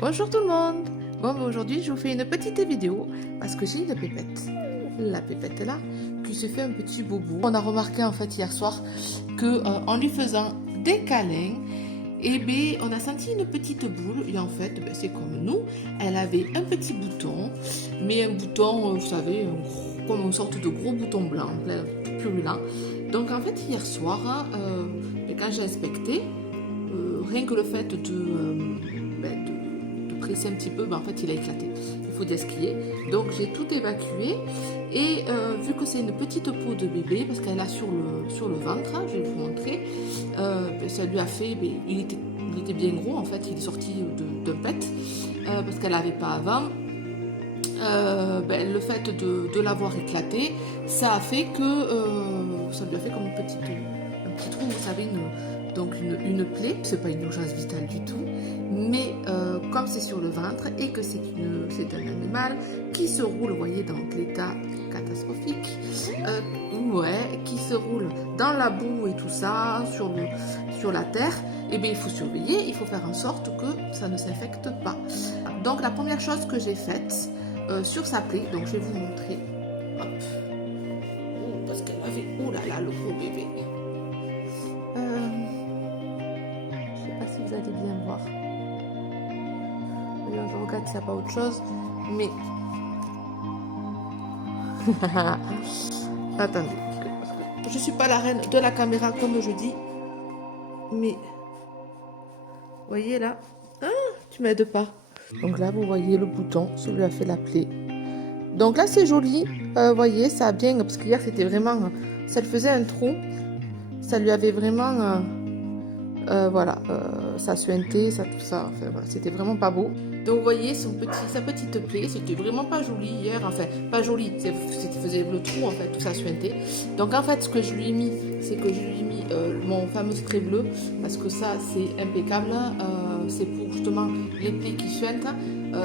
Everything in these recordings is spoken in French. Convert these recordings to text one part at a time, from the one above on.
Bonjour tout le monde. Bon, aujourd'hui, je vous fais une petite vidéo parce que j'ai une pépette. La pépette là, qui se fait un petit boubou. On a remarqué en fait hier soir que en lui faisant des câlins, eh bien, on a senti une petite boule. Et en fait, ben, c'est comme nous. Elle avait un petit bouton, mais un bouton, vous savez, comme une sorte de gros bouton blanc, plein, tout purulent. Donc en fait, hier soir, quand j'ai inspecté, rien que le fait de presser un petit peu, en fait il a éclaté. Il faut desquiller. Donc j'ai tout évacué et vu que c'est une petite peau de bébé, parce qu'elle a sur le ventre, je vais vous montrer, ça lui a fait, il était bien gros en fait, il est sorti d'un pet, parce qu'elle n'avait pas avant. Le fait de l'avoir éclaté, ça a fait que ça lui a fait comme un petit trou, vous savez, donc une plaie. C'est pas une urgence vitale du tout, mais comme c'est sur le ventre et que c'est un animal qui se roule, vous voyez, dans l'état catastrophique, qui se roule dans la boue et tout ça, sur la terre, et bien il faut surveiller, il faut faire en sorte que ça ne s'infecte pas. Donc la première chose que j'ai faite, sur sa plaie, donc je vais vous montrer. Hop. Oh, parce qu'elle avait, oh là là, le gros bébé. Je sais pas si vous allez bien voir. D'ailleurs, je regarde s'il n'y a pas autre chose, mais attendez, je suis pas la reine de la caméra comme je dis, mais vous voyez là, tu m'aides pas. Donc là, vous voyez le bouton, ça lui a fait la plaie. Donc là, c'est joli. Vous voyez, ça a bien... Parce qu'hier, c'était vraiment... ça lui faisait un trou. Ça lui avait vraiment... ça suintait, ça, tout ça. Enfin, voilà, c'était vraiment pas beau. Donc, vous voyez, sa petite plaie, c'était vraiment pas joli hier. Enfin, pas joli. Ça faisait le trou, en fait, tout ça suintait. Donc, en fait, ce que je lui ai mis, c'est que je lui ai mis mon fameux spray bleu. Parce que ça, c'est impeccable. C'est pour, justement, les plaies qui suintent.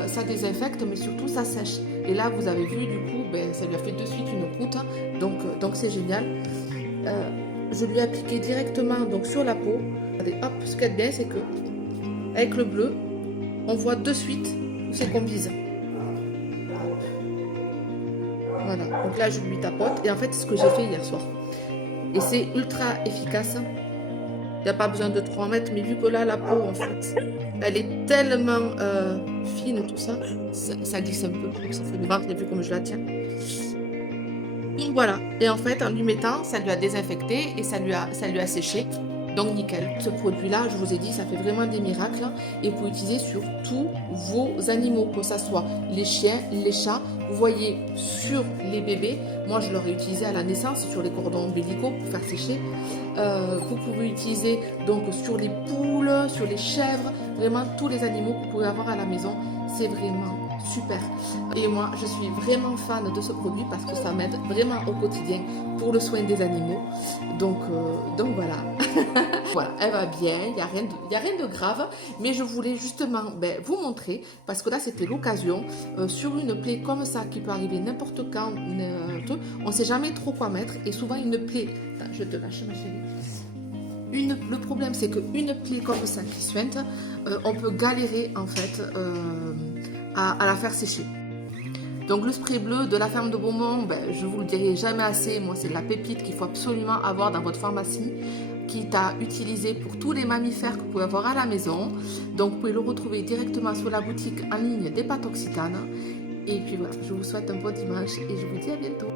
Ça désinfecte, mais surtout, ça sèche. Et là, vous avez vu, du coup, ça lui a fait de suite une croûte. Donc c'est génial. Je lui ai appliqué directement donc, sur la peau. Regardez, hop, ce qu'il y a de bien, c'est que avec le bleu, on voit de suite où c'est qu'on vise. Voilà, donc là, je lui tapote. Et en fait, c'est ce que j'ai fait hier soir. Et c'est ultra efficace. Il n'y a pas besoin de 3 mètres, mais vu que là, la peau, en fait, elle est tellement fine, tout ça, ça glisse un peu. Ça fait le ventre, vu comme je la tiens. Donc voilà. Et en fait, en lui mettant, ça lui a désinfecté et ça lui a séché. Donc nickel. Ce produit-là, je vous ai dit, ça fait vraiment des miracles. Et vous pouvez l'utiliser sur tous vos animaux, que ce soit les chiens, les chats. Vous voyez, sur les bébés, moi je l'aurais utilisé à la naissance, sur les cordons ombilicaux pour faire sécher. Vous pouvez l'utiliser donc sur les poules, sur les chèvres, vraiment tous les animaux que vous pouvez avoir à la maison. C'est vraiment super. Et moi, je suis vraiment fan de ce produit parce que ça m'aide vraiment au quotidien pour le soin des animaux. Donc voilà. Voilà, elle va bien, il n'y a rien de grave, mais je voulais justement vous montrer, parce que là c'était l'occasion, sur une plaie comme ça qui peut arriver n'importe quand, on ne sait jamais trop quoi mettre, et souvent une plaie, attends, je te lâche ma chérie. Le problème c'est qu'une plaie comme ça qui suinte, on peut galérer en fait à la faire sécher. Donc le spray bleu de la ferme de Beaumont, je vous le dirai jamais assez, moi c'est de la pépite qu'il faut absolument avoir dans votre pharmacie, quitte à utiliser pour tous les mammifères que vous pouvez avoir à la maison. Donc vous pouvez le retrouver directement sur la boutique en ligne d'Hépatoxytane. Et puis voilà, je vous souhaite un bon dimanche et je vous dis à bientôt.